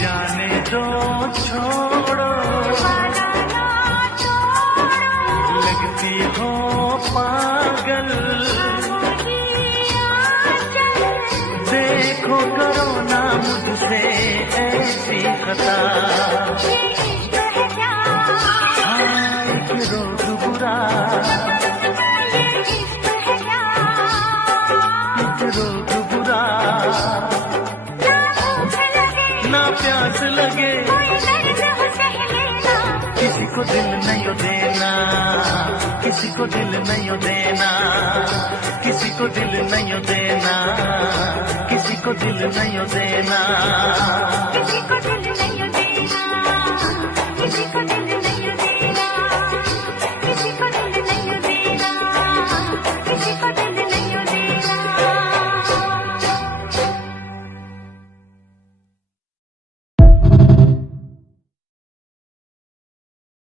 जाने दो छोड़ो, लगती हो पागल, देखो करो ना मुझसे ऐसी खता। हाँ एक रोग बुरा, एक रोग बुरा, ना प्यास लगे, किसी को दिल नहीं देना, किसी को दिल नहीं देना, किसी को दिल नहीं देना, किसी को दिल नहीं देना।